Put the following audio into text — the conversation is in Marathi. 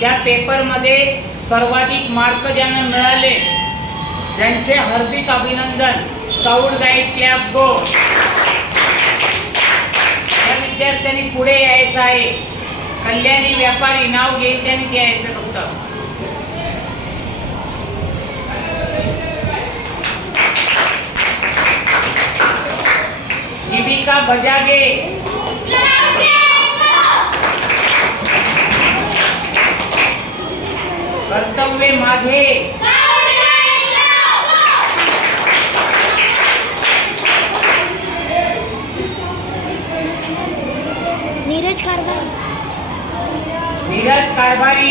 त्या पेपरमध्ये सर्वाधिक मार्क ज्यांना मिळाले त्यांचे हार्दिक अभिनंदन। Scout guide club go. या विद्यार्थ्यांनी पुढे यायचं आहे। कल्याणी व्यापारी नाव घेईल त्यांनी यायचं फक्त। जीविका बजागे, कर्तव्य माधे, नीरज कारभारी, नीरज कारभारी,